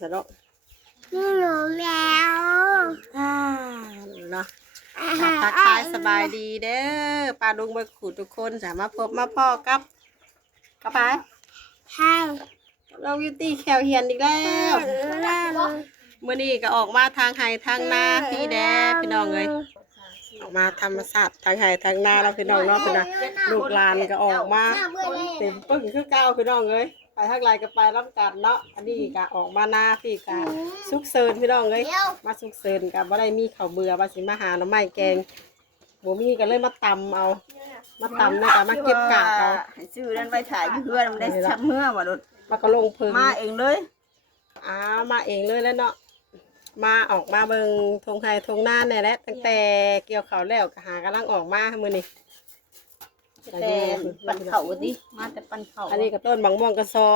ซะเนาะหนูแล้วอ่าเนาะทักทายสบายดีเด้อป้าลุงไปขูดทุกคนสามารถพบมาพ่อกับกับไปใช่เราวิวตี้แคลเฮียนอีกแล้วแล้วมื่อนี้ก็ออกมาทางไห้ทางนาพี่แดพี่น้องเลยออกมาธรรมศาสตร์ทางไห้ทางนาแล้วพี่น้องเนาะพี่นะลูกหลานก็ออกมาเต็มปึ้งคือเก้าพี่น้องเลยไป ทางไรก็ไปรับกันเนาะอันนี้ก็ออกมานาพี่ก็สุกเซินพี่น้องเลยมาสุกเซินกับว่าได้มีข้าวเบื่อมาสิมาหาหน่อไม้แกงบ่มีก็เลยมาตำเอา มาตำนะก็มาเก็บกากเอาให้ซื้อนั่นไปถ่ายอยู่เพื่อนมันได้ชับเมื่อว่ารถมาก็ลงพึงมาเองเลยอ่ามาเองเลยแล้วเนาะมาออกมาเบิงทงไทยทงหน้าเนี่ยแหละตั้งแต่เกี่ยวเขาวแล้วก็หากำลังออกมามือนี่ แต่ปั่นเข่าดิมาแต่ปั่นเข่าอันนี้ก็ต้นบางม่วงกระซอ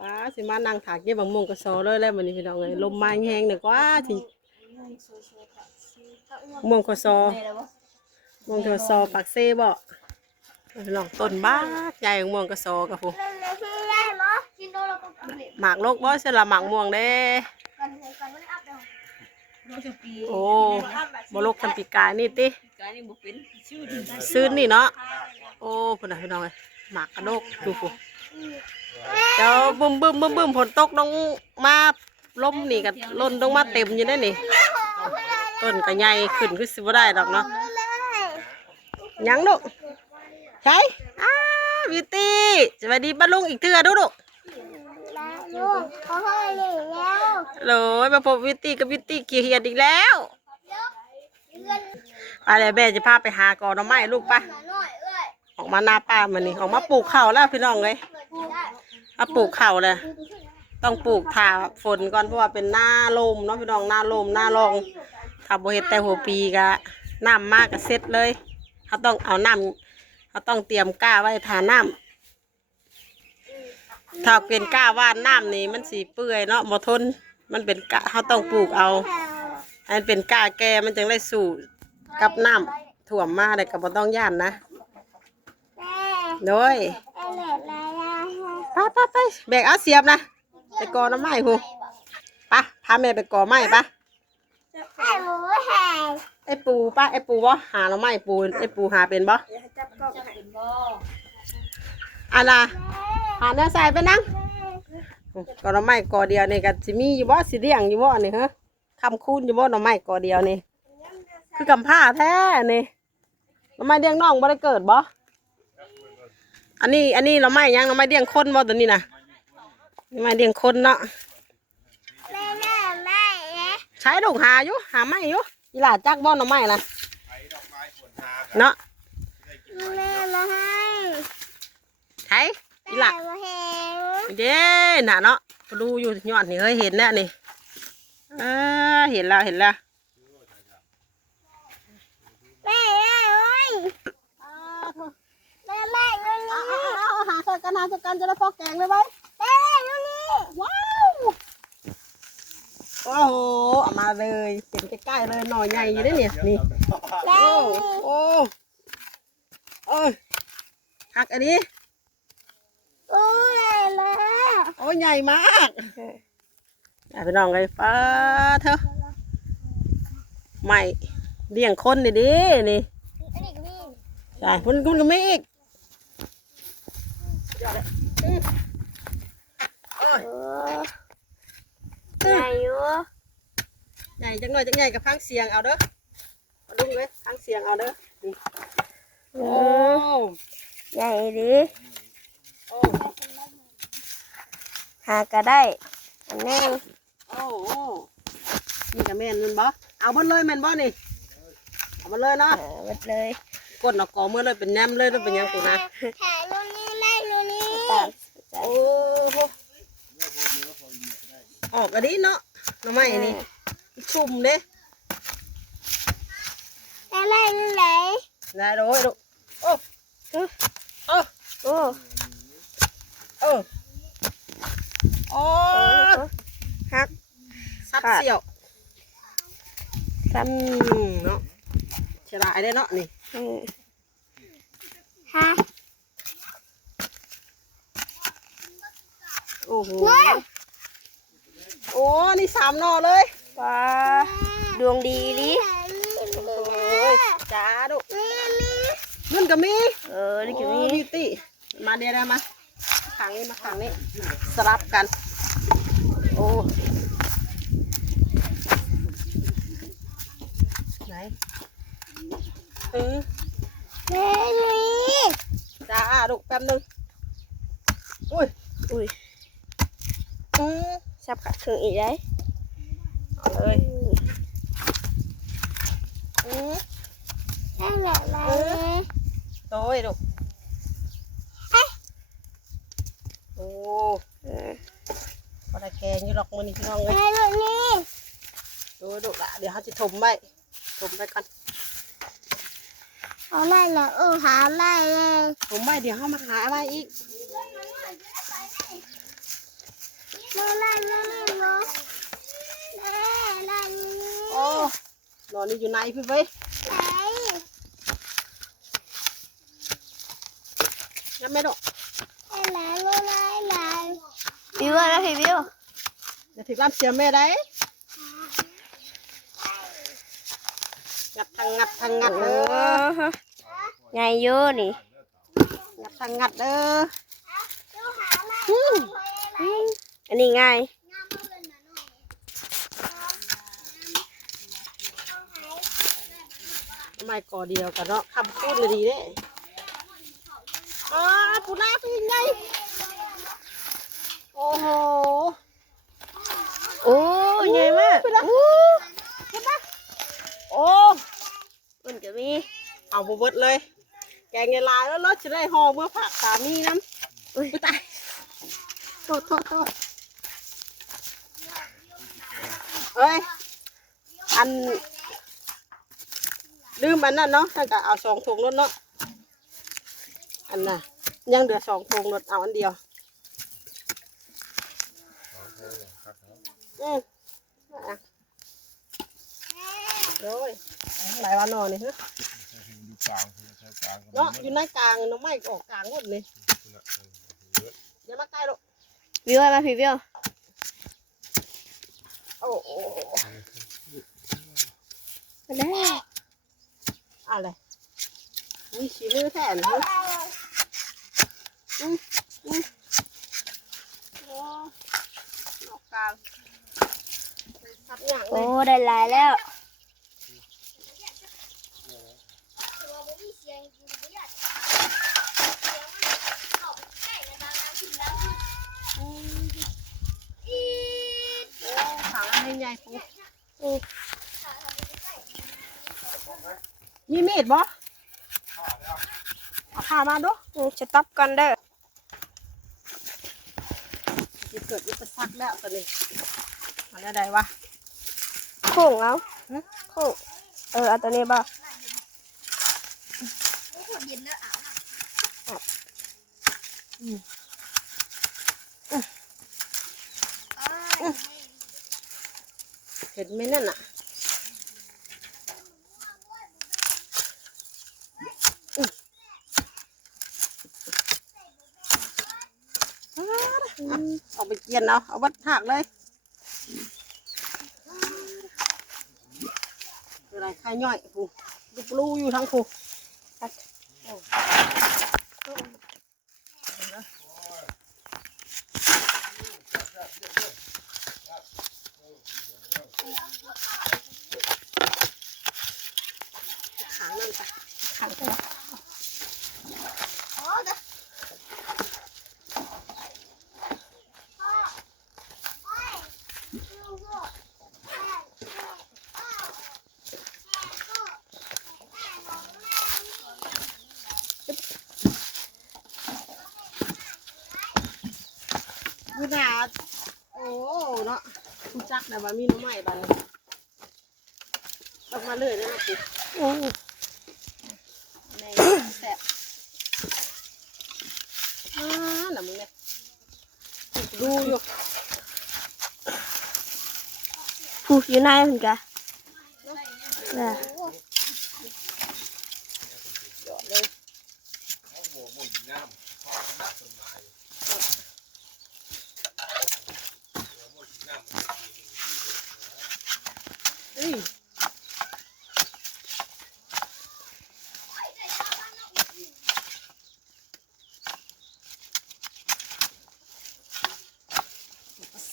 ป้าสิมานั่งถากเก็บบางม่วงกระซอเลยแล้วมือนี้พี่น้องเลยลมมาแห้งหนึ่งกว่าสิม่วงกระซอแม่แล้วบ่ม่วงกระซอปากเซ่บ่ลองต้นบ้ากใหญ่ของม่วงกระซอกับผู้ได้เหรอกินโดนเราก็กินเลยหมากโลกบ่ใช่ละหมากม่วงเด้กันเลยกันไม่ได้อัพเดทโอ้บ่โลกทำปีกายนี่ติกายนี่บ่เป็นชื่อดิซื้อนี่เนาะ โอ้พุ่นน่ะพี่น้องเอ้ยหมากกระดกดูฟูเจ้าบึ้มบึ้มบึ้มบึ้มฝนตกลงมาลมนี่ก็ล่นลงมาเต็มอยู่ได้นี่ต้นก็ใหญ่ขึ้นคือสิบ่ได้ดอกเนาะหยังลูกใช่อ้าบิวตี้สวัสดีป้าลุงอีกเทื่อดูลูกแล้วลูกเขาให้เลยแล้วโหลยมาพบบิวตี้กับบิวตี้เกียร์เฮียดอีกแล้วเงินไปเลยแม่จะพาไปหากอหน่อไม้ลูกไปหน่ ออกมาหน้าป้ามันนี่ออกมาปลูกข้าวแล้วพี่น้องเลยได้มาปลูกข้าวเลยต้องปลูกถ่าฝนก่อนเพราะว่าเป็นหน้าลมเนาะพี่น้องหน้าลมหน้ารองถ้าบ่เฮ็ดแต่หัวปีก็น้ำมากก็เสร็จเลยเขาต้องเอาน้ำเขาต้องเตรียมก้าไว้ทาน้ำถ้าเป็นก้าว่านน้ำนี่มันสีเปื่อยเนาะบ่ทนมันเป็นกะเขาต้องปลูกเอา อันเป็นก้าแก่มันจึงได้สู่กับน้ำถ่วมมาได้ก็บ่ต้องย่านนะ โดยเอเล็ดแล้วไปไปไปแบกเอาเสียบนะไปกอน้ำไม้พูปะพาแม่ไปกอไม้ปะให้หมูห่ไอปูปะไอปูบ่หาหน่อไม้ปูไอปูหาเป็นบ่อันน่ะหาเนื้อใส่ไปนั่งกอหน่อไม้กอเดียวนี่ก็สิมีอยู่บ่สิเลี้ยงอยู่บ่นี่ฮะคำคูณอยู่บ่หน่อไม้กอเดียวนี่คือกำผ้าแท้นี่หน่อไม้เลี้ยงน้องบ่ได้เกิดบ่ อันนี้ อันนี้หน่อไม้ยังหน่อไม้เลี้ยงคนบ่ตัวนี้น่ะหน่อไม้เลี้ยงคนเนาะแม่แม่แม่เอ๊ะใช้ลูกหาอยู่หาไม่อยู่อีหลาจักบ่อนเอาไม้นะเนาะแม่มาให้ใช้อีหลาแม่มาให้เด้น่ะเนาะดูอยู่ยอดนี่เฮ้ยเห็นแล้วนี่เออเห็นแล้วเห็นแล้วแม่แม่เอ้ยแม่แม่ดูนี่ เอาหาใส่กันหาใส่กันจะได้พอแกงเลยไหมแม่แม่ดูนี่ว้าวโอ้โหเอามาเลยเห็นใกล้ๆเลยหน่อใหญ่อยู่เด้เนี่ยนี่แม่โอ้โอ้เอ้ยหักอันนี้โอ้ยแม่โอ้ใหญ่มากอะไปลองเลยป้าเถอะไม่เลี้ยงคนนี่ดินี่อันนี้ก็มีใช่คุณคุณก็ไม่อีก ใหญ่อยู่ใหญ่จังหน่อยจังใหญ่กับพังเสียงเอาเด้อเอาลุงเลยพังเสียงเอาเด้อนี่โอ้ใหญ่ดิโอ้หาก็ได้อันนี้โอ้โอ้นี่กับแม่นแมันบ่เอาหมดเลยแม่นบ่นี่เอาหมดเลยเนาะหมดเลยกดเอากอเมื่อเลยเป็นแหนมเลยแล้วเป็นหยังกูนะ ถ่ายรูปนี้แม่รูปนี้ โอ้โหออกอันนี้เนาะหน่อไม้อันนี้ชุ่มเด้แม่แม่รูปไหนได้โดยลูกโอ้โอ้โอ้โอ้โอ้โอ้ฮักซับเสี่ยวซ้อืมเนาะเฉลายได้เนาะนี่ำฮะ โอ้โห โอ้ นี่สามหนอเลยว้าดวงดีลิโอ้ยจ้าดุเงินก็มีเออ นี่คือโอ้มีบิวตี้มาเดี๋ยวได้มาขังนี้มาขังนี้สลับกัน โอ้ไหนเออแม่นี่จ้าดุแป๊บนึงอุ้ยอุ้ยอือ สับกัดถึงอีกได้เอาเลยอือแม่แบบไรโต้ยดุโอ้ปลาแกงอยู่หรอกมันนี่พี่น้องเลยแม่แบบนี้ดูดุละเดี๋ยวเขาจะถมไว้ถมไปก่อนเอาไล่แล้วเออหาไล่เลยถมไว้เดี๋ยวเขามาหาอะไรอีก แม่ไล่แม่ไล่เนาะแม่ไล่นี่ โอ้หนอนนี่อยู่ไหนพี่เว้ยไหนยังไม่ดอกไอ้หลานลูกไล่หลานบิวอะพี่บิวเดี๋ยวถึงร้านเสียแม่ได้งัดทางงัดทางงัดเด้อไงโย่นี่งัดทางงัดเด้ออันนี้ง่าย ทำ ไมก่อเดียวกันเนาะคำพูดเลยดีเด้อ๋อปูนาเป็นยังไงโอ้โห โอ้ใหญ่มากโอ้โอ้มันก็มี เอาบเบิดเลย แกงเงลายแล้วเราจะได้ห่อเมื่อผักสามีน้ำอุ้ยตายโทษโทษโทษเอ้ย อัน ลืมอันนั้นเนาะถ้าก็เอาสองถุงรถเนาะอันน่ะ ยังเหลือสองถุงรถเอาอันเดียว อืมอะโอ้ยหลายวันนอนนี่ฮะดูกลางใช้กลางเนาะอยู่ในกลางน้องไม้ออกกลางหมดเลยอย่ามาใกล้หรอกบิวอะไรมาพี่บิวโอ้โหมาได้ อะไรมีชีมือแทนฮะอืมอืมโอ้ออกกลางทับอย่างเลโอ้ยได้หลายแล้ว โอ้ขางให้ใหญ่ปุ๊บอื มมีมีดบ่เอาผ้ามาดูจะตับกันเด้อจะเกิดอุปสรรคแล้วตอนนี้มันอะไรวะโค้งเอาโค้งเออเอาตัวนี้บ่เห็นไหมนั่นน่ะ เอาไปเกียนเอาเอาวัดหักเลยอะไรไข่ย่อยผูลูกลูอยู่ทั้งผูขางนั่นไปขางตัว วินาโอ้เนาะ คุณจักนะว่ามีหน้ำใหม่บ้านต้องมาเลยนะนะปุ๊อืมแม่แซ่บอ่าหน่ะมึงเนี่ยดูอยู่ผู้อยู่ในเหมือนกันน่ะ เยอะเลย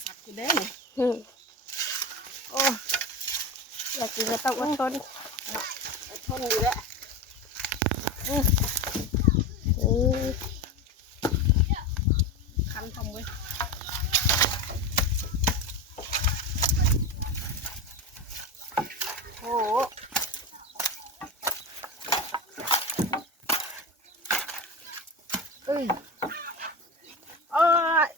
สักอยู่เด้นี่อืมโอ้อยากกินก็ต้องอดทนอดทนอยู่แหละอืม คันทำเว้ยโอ้โหเอ้ยเอ้ย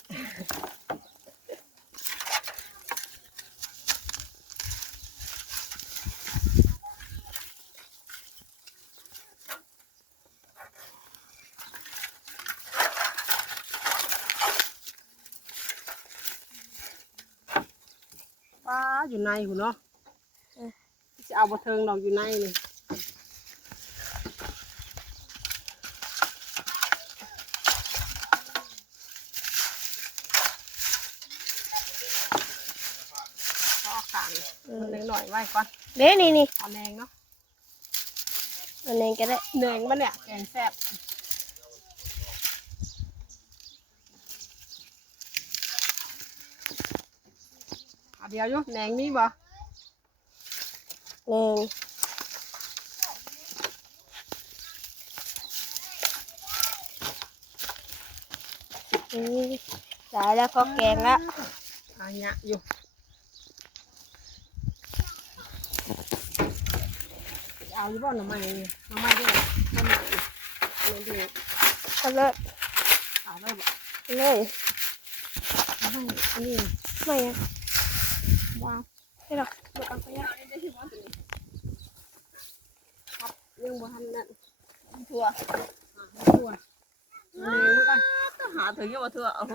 ป้า อยู่ในหูเนาะจะเอาบะเทิงดอกอยู่ในนี่พ่อขานมันเล็กหน่อยไว้ก่อนเด้นี่นี่เอาแนงเนาะอันนี้ก็ได้แนงมันเนี่ยแกงแซ่บ เอาเดียวอยู่แหนงมีบ่หนึ่งอืมได้แล้วก็แกงละอาเนี้ยอยู่เอาอยู่บ่หน่อไม้นี่หน่อไม้ด้วยหน่อไม้อีกอันนี้ดีเอาเลยเอาได้บ่เอาเลยหน่อไม้อันนี้ไม่อะ ว้าวไม่หรอกไม่ต้องไปยากยังบ่ทันนั่นทั่วตัวอันนี้มันก็ก็หาถึงยังว่าทั่วโอ้โห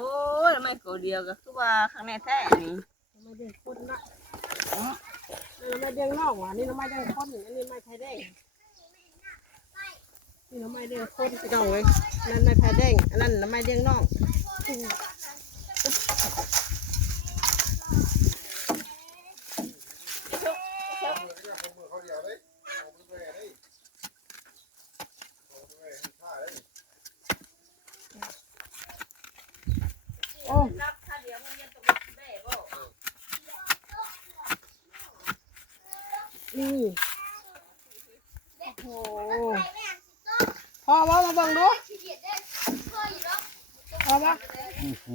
ทำไมกูเดียวก็คือว่าข้างในแท้นี่หน่อไม้เด้งข้นนะอ๋อหน่อไม้เด้งนอกว่ะนี่หน่อไม้เด้งข้นอันนี้ไม้ไทยแดงนี่หน่อไม้เด้งข้นไปดองเลยนั่นไม้ไทยแดงอันนั้นหน่อไม้เด้งนอก โอ้นี่โอ้โหพอว่ามาเบิ่งดูพอว่า โอ้โห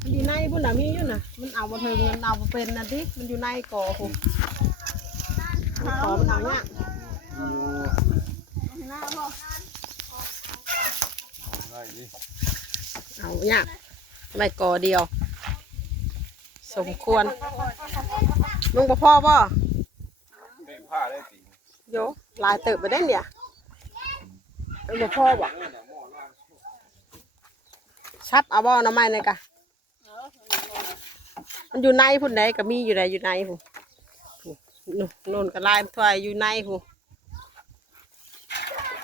มันอยู่ในพุ่ นน่ะมีอยู่น่ะมันเอาบ่ถึงมันเอาบ่เป็นน่ะดิมันอยู่ในก่อพุ่นมันขอมันเอาเนี่ยได้ดิเอาเนี่ยไม่ก่อเดียว สมควรมึงบ่พ่อบ่เต็มผ้าได้ติโยลายเติบไปได้เนี่ยเอ้ยบ่พ่อบ่ชับเอาบ่หน้ำไม้เลยกะ มันอยู่ในพุ่นใดก็มีอยู่ใดอยู่ในพุ่นนู่นนู่นก็ลายถอยอยู่ในพุ่น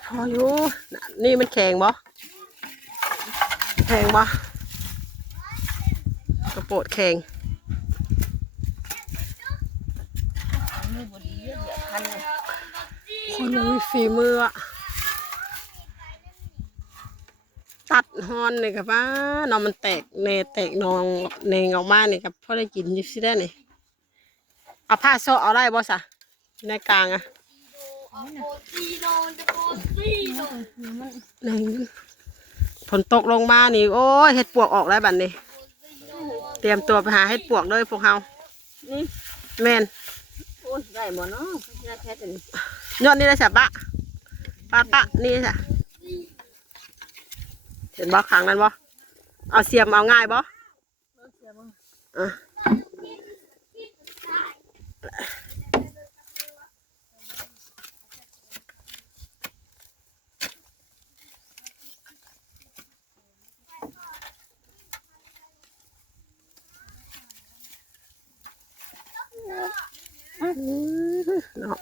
พออยู่น่ะนี่มันแข็งบ่แข็งบ่กระโปดแข็งมีบดีเยอะแยะพันเลยคนมันมีฝีมืออะ ตัดฮอนนี่กับว่าน้องมันแตกเนแตกนองเนงออกมานี่กับพ่อได้กินอยิบสิได้นี่เอาผ้าโซะเอาได้บ่สะในกลางอะเนงฝนตกลงมานี่ โอ้ยเห็ดปวกออกแล้วบัดนี้ เตรียมตัวไปหาเห็ดปวกเลยพวกเฮานี่แม่นโอ้ยได้หมดเนาะข้างในแท้แต่นี่ยอดนี่ได้สะปะปะปะนี่สะ เห็นบ่ขังนั้นบ่เอาเสียมเอาง่ายบ่อะเนาะ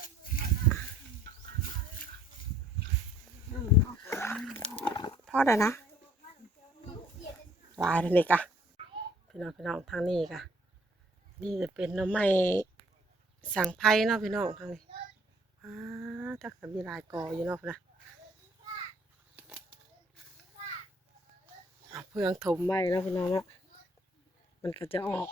พอได้นะายเลยนี่กะพี่น้องพี่น้องทางนี้กะนี่จะเป็นน้ำไม้สังไพ่เนาะพี่น้องทางนี้อ้าถ้ากับมีลายกออยู่เนาะพุ่นะเพื่องถมไว้เนาะพี่น้องเนาะมันก็จะออก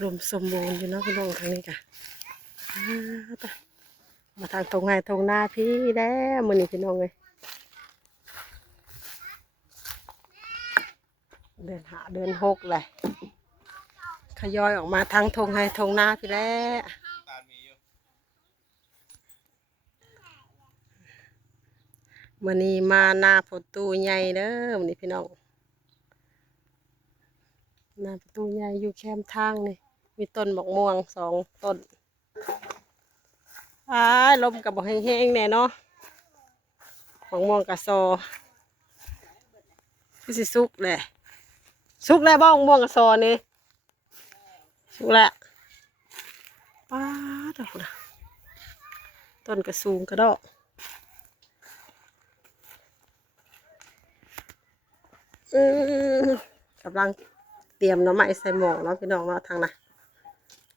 รวมสมบูรณ์อยู่เนาะพี่น้องทางนี้กะอ่าตะ มาทางตรงไงตรงหน้าพี่แล้วมือนี้พี่น้องเลยเดินหาเดินหกเลยขยอยออกมาทางทงไงทงหน้าพี่แล้วมือนี้มาหน้าประตูใหญ่เด้อมือนี้พี่น้องหน้าประตูใหญ่อยู่แคมทางนี่มีต้นมะม่วงสองต้น อ้าลมกับบอกแห้งๆแน่เนาะมะม่วงกะโซพี่สิสุกแหละสุกแล้วบ้องม่วงกะโซนี่สุกแล้วป้าดอกนะต้นกระสูงกระดอกอืมกำลังเตรียมน้ำไม้ใส่หม้อเนาะพี่น้องเนาะทางน่ะ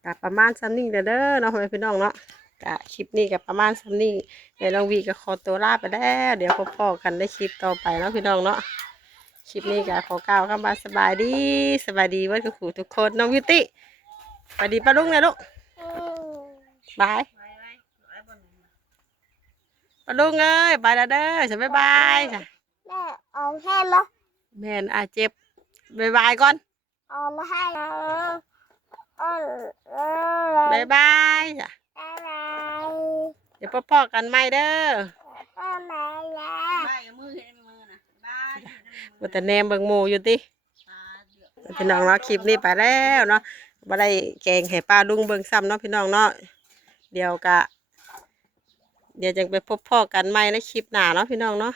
กะประมาณซ้ำนี่เด้อเด้อเนาะพี่น้องเนาะ กะคลิปนี้กับประมาณซ้ำนี่เดี๋ยวน้องวีก็ขอตัวลาไปแล้ว เดี๋ยวพบๆกันในคลิปต่อไปเนาะพี่น้องเนาะคลิปนี้ก็ขอกล่าวคำว่าสบายดีสบายดีเวันกับครูทุกคนน้องวิวตี้สวัสดีป้าลุงนะลูกอืมบายป้าลุงเอ้ยบายแล้วเด้อจะบ๊ายบายจ้ะแม่เอาให้ละแม่นอาเจ็บบายบายก่อนเอามาให้ละเออเออบ๊ายบายจ้ะอะไร เดี๋ยวพ่อๆกันใหม่เด้ออะไรละบ้ายกับมือเห็นมือนะบ้ายว่าแต่แนมเบิงหมูอยู่ติตาเดือดพี่น้องเนาะคลิปนี้ไปแล้วเนาะบ่ได้แกงให้ป้าลุงเบิงซ้ำเนาะพี่น้องเนาะเดี๋ยวกะ เดี๋ยวจังไปพบพ่อกันใหม่ในคลิปหน้าเนาะพี่น้องเนาะ